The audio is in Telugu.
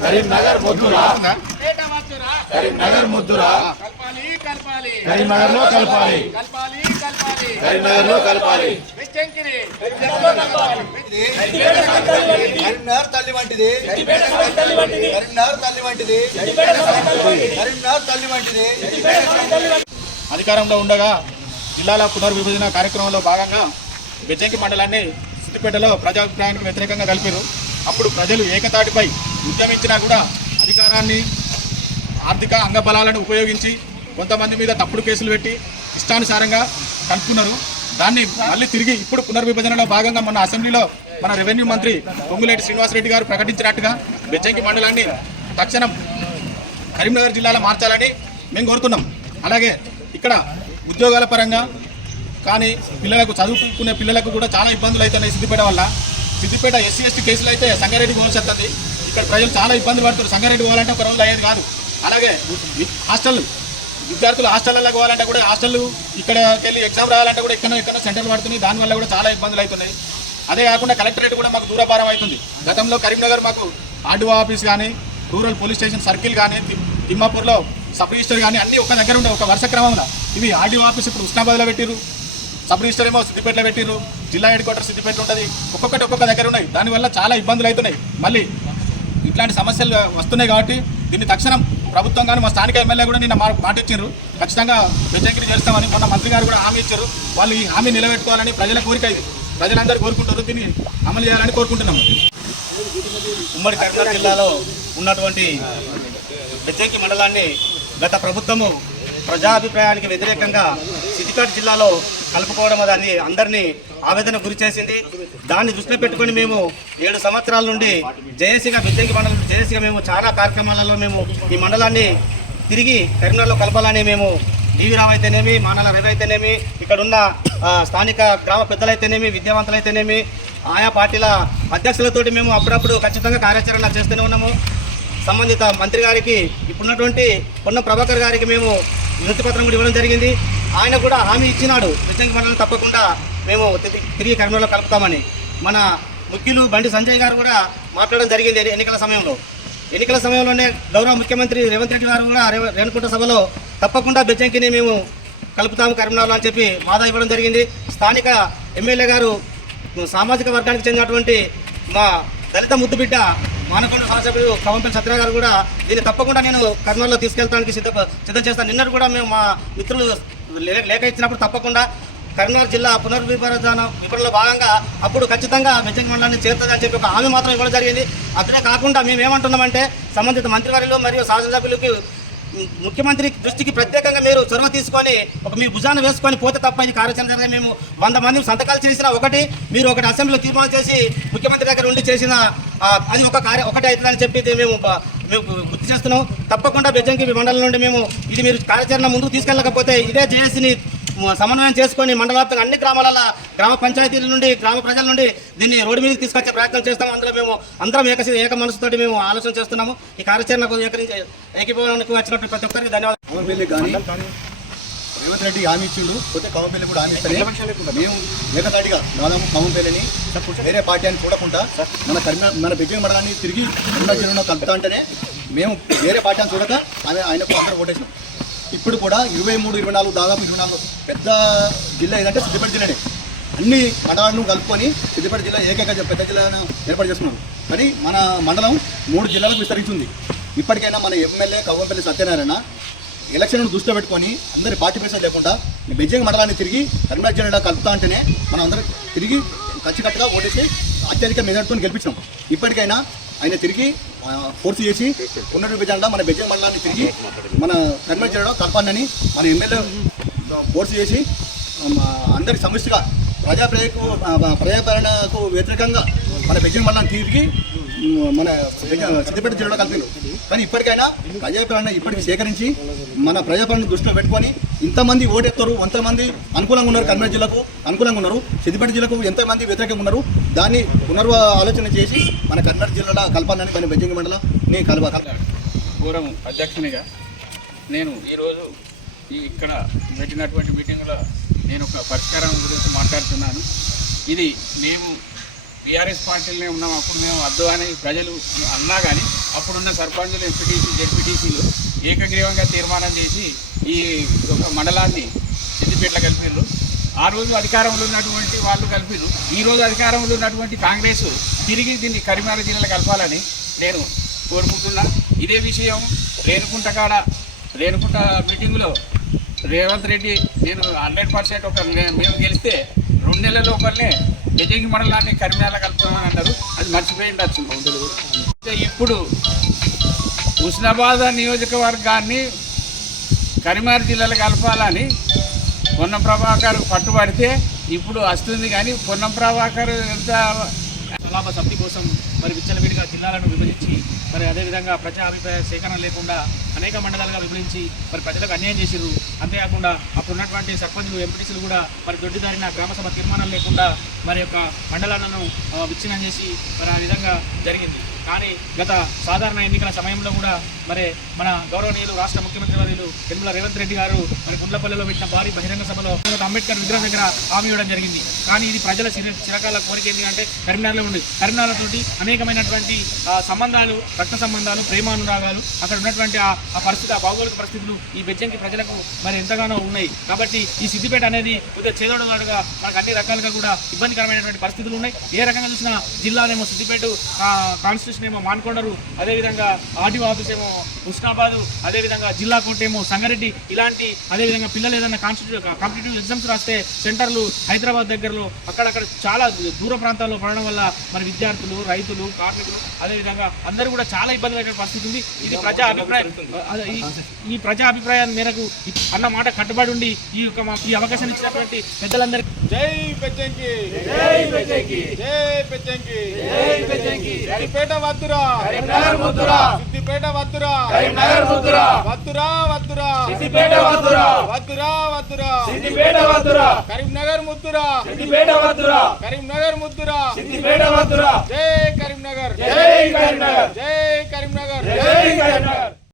కరీంనగర్ ముద్దురా. కరీంనగర్ ముద్దురా. కలపాలి కలపాలి. కరీంనగర్లో కలపాలి కలపాలి. కలపాలి. కరీంనగర్లో కలపాలి కరీంనగర్ తల్లి వంటిది. కరీంనగర్ తల్లి వంటిది. కరీంనగర్ తల్లి వంటిది. అధికారంలో ఉండగా జిల్లాల పునర్విభజన కార్యక్రమంలో భాగంగా బెజ్జంకి మండలాన్ని సిద్దిపేటలో ప్రజాభిప్రాయానికి వ్యతిరేకంగా కలిపారు. అప్పుడు ప్రజలు ఏకతాటిపై ఉద్యమించినా కూడా అధికారాన్ని ఆర్థిక అంగబలాలను ఉపయోగించి కొంతమంది మీద తప్పుడు కేసులు పెట్టి ఇష్టానుసారంగా కలుపుకున్నారు. దాన్ని మళ్ళీ తిరిగి ఇప్పుడు పునర్విభజనలో భాగంగా మన అసెంబ్లీలో మన రెవెన్యూ మంత్రి పొంగులేటి శ్రీనివాసరెడ్డి గారు ప్రకటించినట్టుగా బెజ్జంకి మండలాన్ని తక్షణం కరీంనగర్ జిల్లాలో మార్చాలని మేము కోరుతున్నాం. అలాగే ఇక్కడ ఉద్యోగాల పరంగా కానీ పిల్లలకు చదువుకునే పిల్లలకు కూడా చాలా ఇబ్బందులు అవుతున్నాయి సిద్దిపేట వల్ల. సిద్దిపేట ఎస్సీ ఎస్టీ కేసులు అయితే సంగారెడ్డి పోవాల్సి వస్తుంది. ఇక్కడ ప్రజలు చాలా ఇబ్బంది పడుతారు సంగారెడ్డి పోవాలంటే ఒక రోజులు అయ్యేది కాదు. అలాగే హాస్టల్ విద్యార్థులు హాస్టల్లో పోవాలంటే కూడా హాస్టల్ ఇక్కడికి వెళ్ళి ఎగ్జామ్ రావాలంటే కూడా ఇక్కడ ఎక్కడ సెంటర్లు పడుతున్నాయి. దానివల్ల కూడా చాలా ఇబ్బందులు అవుతున్నాయి. అదే కాకుండా కలెక్టరేట్ కూడా మాకు దూరభారం అవుతుంది. గతంలో కరీంనగర్ మాకు ఆర్డీఓ ఆఫీస్ కానీ రూరల్ పోలీస్ స్టేషన్ సర్కిల్ కానీ తిమ్మాపూర్లో సబ్ రిజిస్టర్ కానీ అన్నీ ఒక దగ్గర ఉండే ఒక వరుస క్రమంలో. ఇవి ఆర్డీఓ ఆఫీస్ ఇప్పుడు ఉస్నాబాద్లో పెట్టిరు సబ్ రిజిస్టర్ ఏమో సిద్దిపేటలో పెట్టిరు జిల్లా హెడ్ క్వార్టర్ సిద్దిపేట ఉంటుంది. ఒక్కొక్కటి ఒక్కొక్క దగ్గర ఉన్నాయి. దానివల్ల చాలా ఇబ్బందులు అవుతున్నాయి. మళ్ళీ ఇట్లాంటి సమస్యలు వస్తున్నాయి కాబట్టి దీన్ని తక్షణం ప్రభుత్వం కానీ మా స్థానిక ఎమ్మెల్యే కూడా నిన్న మా- మాట ఇచ్చారు ఖచ్చితంగా వ్యతిరేకం చేస్తామని మొన్న మంత్రి గారు కూడా హామీ ఇచ్చారు. వాళ్ళు ఈ హామీ నిలబెట్టుకోవాలని ప్రజల కోరిక ఇది. ప్రజలందరూ కోరుకుంటారు. దీన్ని అమలు చేయాలని కోరుకుంటున్నాము. ఉమ్మడి కరీంనగర్ జిల్లాలో ఉన్నటువంటి వ్యతిరేక మండలాన్ని గత ప్రభుత్వము ప్రజాభిప్రాయానికి వ్యతిరేకంగా సిద్దిపేట జిల్లాలో కలుపుకోవడం దాన్ని అందరినీ ఆవేదన గురి చేసింది. దాన్ని దృష్టిలో పెట్టుకొని మేము ఏడు సంవత్సరాల నుండి జయసిగా బెజ్జంకి మండలం జయసిగా మేము చాలా కార్యక్రమాలలో మేము ఈ మండలాన్ని తిరిగి కరీంనగర్లో కలపాలని మేము డివి రావు అయితేనేమి మానాల రవి అయితేనేమి ఇక్కడున్న స్థానిక గ్రామ పెద్దలైతేనేమి విద్యావంతులైతేనేమి ఆయా పార్టీల అధ్యక్షులతోటి మేము అప్పుడప్పుడు ఖచ్చితంగా కార్యాచరణ చేస్తూనే ఉన్నాము. సంబంధిత మంత్రి గారికి ఇప్పుడున్నటువంటి పొన్న ప్రభాకర్ గారికి మేము వినతి పత్రం కూడా ఇవ్వడం జరిగింది. ఆయన కూడా హామీ ఇచ్చినాడు. విజయంగ మండలం తప్పకుండా మేము తిరిగి- తిరిగి కరీంనగర్లో కలుపుతామని. మన ముఖ్యులు బండి సంజయ్ గారు కూడా మాట్లాడడం జరిగింది ఎన్నికల సమయంలో. ఎన్నికల సమయంలోనే గౌరవ ముఖ్యమంత్రి రేవంత్ రెడ్డి గారు కూడా రేవ- రేణుకుంట సభలో తప్పకుండా బెజ్జంకిని మేము కలుపుతాము కరీంనగర్లో అని చెప్పి మాదా ఇవ్వడం జరిగింది. స్థానిక ఎమ్మెల్యే గారు సామాజిక వర్గానికి చెందినటువంటి మా దళిత ముద్దుబిడ్డ మానకొండ శాసకుడు కవంపల్లి సత్య గారు కూడా దీన్ని తప్పకుండా నేను కర్నూలులో తీసుకెళ్తానికి సిద్ధ సిద్ధం చేస్తాను. నిన్నటి కూడా మేము మా మిత్రులు లే- లేఖ ఇచ్చినప్పుడు తప్పకుండా కరీంనగర్ జిల్లా పునర్విభజన విభజనలో భాగంగా అప్పుడు ఖచ్చితంగా మెచ్చంగి మండలాన్ని చేరుతుందని చెప్పి ఒక హామీ మాత్రం ఇవ్వడం జరిగింది. అతనే కాకుండా మేము ఏమంటున్నామంటే సంబంధిత మంత్రివర్యులు మరియు శాసనసభ్యులకి ముఖ్యమంత్రి దృష్టికి ప్రత్యేకంగా మీరు చొరవ తీసుకొని ఒక మీ భుజాన్ని వేసుకొని పోతే తప్ప ఇది కార్యాచరణ మేము వంద మంది సంతకాలు చేసిన ఒకటి మీరు ఒకటి అసెంబ్లీలో తీర్మానం చేసి ముఖ్యమంత్రి దగ్గర ఉండి చేసిన అది ఒక కార్య ఒకటి అవుతుందని చెప్పి మేము మేము గుర్తు చేస్తున్నాం. తప్పకుండా బెజ్జంకి మండలం నుండి మేము ఇది మీరు కార్యాచరణ ముందుకు తీసుకెళ్ళకపోతే ఇదే జేఏసీని సమన్వయం చేసుకొని మండల వ్యాప్తంగా అన్ని గ్రామాల గ్రామ పంచాయతీల నుండి గ్రామ ప్రజల నుండి దీన్ని రోడ్డు మీదకి తీసుకొచ్చే ప్రయత్నం చేస్తాం అందులో మేము అందరం ఏక ఏక మనసుతోటి మేము ఆలోచన చేస్తున్నాము. ఈ కార్యాచరణకు ఏకరించి ఏకీభవనానికి వచ్చినట్టు ప్రతి ఒక్కరికి ధన్యవాదాలు. రేవంత్ రెడ్డి హామీ ఇచ్చిండు. పోతే కమపల్లి కూడా హామీ ఇస్తానే. మేము ఏకతాటిగా దాదాపు కమపల్లిని వేరే పార్టీ అని చూడకుండా మన కరీంనగర్ మన బిజ్జంగి మండలాన్ని తిరిగి కరీంనగర్ జిల్లాలో కలుపుతా అంటేనే మేము వేరే పార్టీ అని చూడక ఆయన ఆయనకు అందరూ ఓటేసినాం. ఇప్పుడు కూడా ఇరవై మూడు ఇరవై నాలుగు దాదాపు ఇరవై నాలుగు పెద్ద జిల్లా ఏదంటే సిద్దిపేట జిల్లానే. అన్ని మండలాలను కలుపుకొని సిద్దిపేట జిల్లా ఏకైక పెద్ద జిల్లాను ఏర్పాటు చేస్తున్నాం కానీ మన మండలం మూడు జిల్లాలకు విస్తరించింది. ఇప్పటికైనా మన ఎమ్మెల్యే కవ్వంపల్లి సత్యనారాయణ ఎలక్షన్ దృష్టిలో పెట్టుకొని అందరి పార్టీ ప్రశ్న లేకుండా బెజ్జంగ్ మండలాన్ని తిరిగి కరీంనగర్ జిల్లా కలుపుతా అంటేనే మనం అందరం తిరిగి ఖచ్చితంగా ఓటేసి అత్యధిక మెజార్టీతో గెలిపించాం ఇప్పటికైనా ఆయన తిరిగి ఫోర్స్ చేసి పునర్విభజనలో మన బెజ్జంగ్ మండలాన్ని తిరిగి మన కన్వెన్స్ చేయడం కలపాలని మన ఎమ్మెల్యే ఫోర్స్ చేసి అందరి సమస్యగా సమిష్టిగా ప్రజాప్రేకు ప్రజాపాలనకు వ్యతిరేకంగా మన బెజ్జంగ్ మండలం తిరిగి మన సిద్దిపేట జిల్లాలో కలిపారు. కానీ ఇప్పటికైనా ప్రజాపాలన ఇప్పటికి సేకరించి మన ప్రజాపాలన దృష్టిలో పెట్టుకొని ఇంతమంది ఓటెత్తారు ఎంతమంది అనుకూలంగా ఉన్నారు కర్నూలు జిల్లాకు అనుకూలంగా ఉన్నారు సిద్దిపేట జిల్లాకు ఎంతమంది వ్యతిరేకంగా ఉన్నారు దాన్ని పునర్వ ఆలోచన చేసి మన కర్నూలు జిల్లాలో కలపాలని మన బెజ్జంగి మండలం నేను కలవ పూర్వం అధ్యక్షునిగా నేను ఈరోజు ఈ ఇక్కడ పెట్టినటువంటి మీటింగ్లో నేను ఒక పరిష్కారం గురించి మాట్లాడుతున్నాను. ఇది మేము బీఆర్ఎస్ పార్టీలోనే ఉన్నాం అప్పుడు మేము వద్దు అని ప్రజలు అన్నా కానీ అప్పుడున్న సర్పంచులు ఎంపీటీసీ జెడ్పీటీసీలు ఏకగ్రీవంగా తీర్మానం చేసి ఈ ఒక మండలాన్ని సిద్దిపేటలో కలిపారు ఆ రోజు అధికారంలో ఉన్నటువంటి వాళ్ళు కలిపిరు ఈ రోజు అధికారంలో ఉన్నటువంటి కాంగ్రెస్ తిరిగి దీన్ని కరీంనగర్ జిల్లాలో కలపాలని నేను కోరుకుంటున్నా. ఇదే విషయం రేణుకుంట కాడ రేణుకుంట మీటింగ్లో రేవంత్ రెడ్డి నేను హండ్రెడ్ పర్సెంట్ ఒక మేము గెలిస్తే రెండు నెలల లోపలనే గజంగి మండలాన్ని కరిమేళ కలుపుతామని అన్నారు. అది మర్చిపోయి ఉండొచ్చు. ఇప్పుడు హుస్నాబాద్ నియోజకవర్గాన్ని కరీంనగర్ జిల్లాలో కలపాలని పొన్నం ప్రభాకర్ పట్టుబడితే ఇప్పుడు వస్తుంది కానీ పొన్నం ప్రభాకర్ ఎంత లాభ సమితి కోసం మరి విచ్చలవిడిగా జిల్లాలను విభజించి మరి అదేవిధంగా ప్రజా అభిప్రాయ సేకరణ లేకుండా అనేక మండలాలుగా విభజించి మరి ప్రజలకు అన్యాయం చేసిర్రు. అంతేకాకుండా అప్పుడు ఉన్నటువంటి సర్పంచులు ఎంపీటీసీలు కూడా మరి దొడ్డిదారిన గ్రామసభ తీర్మానం లేకుండా మరి యొక్క మండలాలను విచ్ఛిన్నం చేసి మరి ఆ విధంగా జరిగింది. కానీ గత సాధారణ ఎన్నికల సమయంలో కూడా మరి మన గౌరవనీయులు రాష్ట్ర ముఖ్యమంత్రి వర్యులు యనమల రేవంత్ రెడ్డి గారు మరి గుండ్లపల్లిలో పెట్టిన భారీ బహిరంగ సభలో అంబేద్కర్ విగ్రహం దగ్గర హామీ ఇవ్వడం జరిగింది. కానీ ఇది ప్రజల చిర చిరకాల కోరిక ఏంటి అంటే కరీంనగర్లో ఉంది. కరీంనగర్ తోటి అనేకమైనటువంటి సంబంధాలు రక్త సంబంధాలు ప్రేమానురాగాలు అక్కడ ఉన్నటువంటి ఆ పరిస్థితి ఆ భౌగోళిక పరిస్థితులు ఈ బెజ్జంకి ప్రజలకు మరి ఎంతగానో ఉన్నాయి. కాబట్టి ఈ సిద్దిపేట అనేది కొద్దిగా చేదోడుగా మనకు అన్ని రకాలుగా కూడా ఇబ్బందికరమైనటువంటి పరిస్థితులు ఉన్నాయి. ఏ రకంగా చూసినా జిల్లానేమో సిద్దిపేట కాన్స్టిట్యూషన్ ఏమో మాన్కొండరు అదేవిధంగా ఆర్డీఓ ఆఫీస్ ఏమో హుస్నాబాదు అదేవిధంగా జిల్లా కోర్టు ఏమో సంగారెడ్డి ఇలాంటి అదేవిధంగా పిల్లలు ఏదైనా కాన్స్టిట్యూ కాంపిటేటివ్ ఎగ్జామ్స్ రాస్తే సెంటర్లు హైదరాబాద్ దగ్గరలో అక్కడక్కడ చాలా దూర ప్రాంతాల్లో పడడం వల్ల మరి విద్యార్థులు రైతులు కార్మికులు అదేవిధంగా అందరూ కూడా చాలా ఇబ్బంది పరిస్థితి ఉంది. ఇది ప్రజా అభిప్రాయం. అదే ఈ- ప్రజా అభిప్రాయం మేరకు అన్న మాట కట్టుబడి ఉండి ఈ యొక్క మా- ఈ అవకాశం ఇచ్చినటువంటి పెద్దలందరికీ జై పెద్దంకి. జై పెద్దంకి. జై పెద్దంకి. జై పెద్దంకి. సిద్దిపేట వద్దురా. సిద్దిపేట వద్దురా. కరీంనగర్ ముద్దురా వద్దురా వద్దురా. సిద్దిపేట వద్దురా. వద్దురా వద్దురా. సిద్దిపేట వద్దురా. కరీంనగర్ ముద్దురా. సిద్దిపేట వద్దురా. కరీంనగర్ ముద్దురా. సిద్దిపేట వద్దురా. జై కరీంనగర్. జై కరీంనగర్. జై కరీంనగర్. జై కరీంనగర్.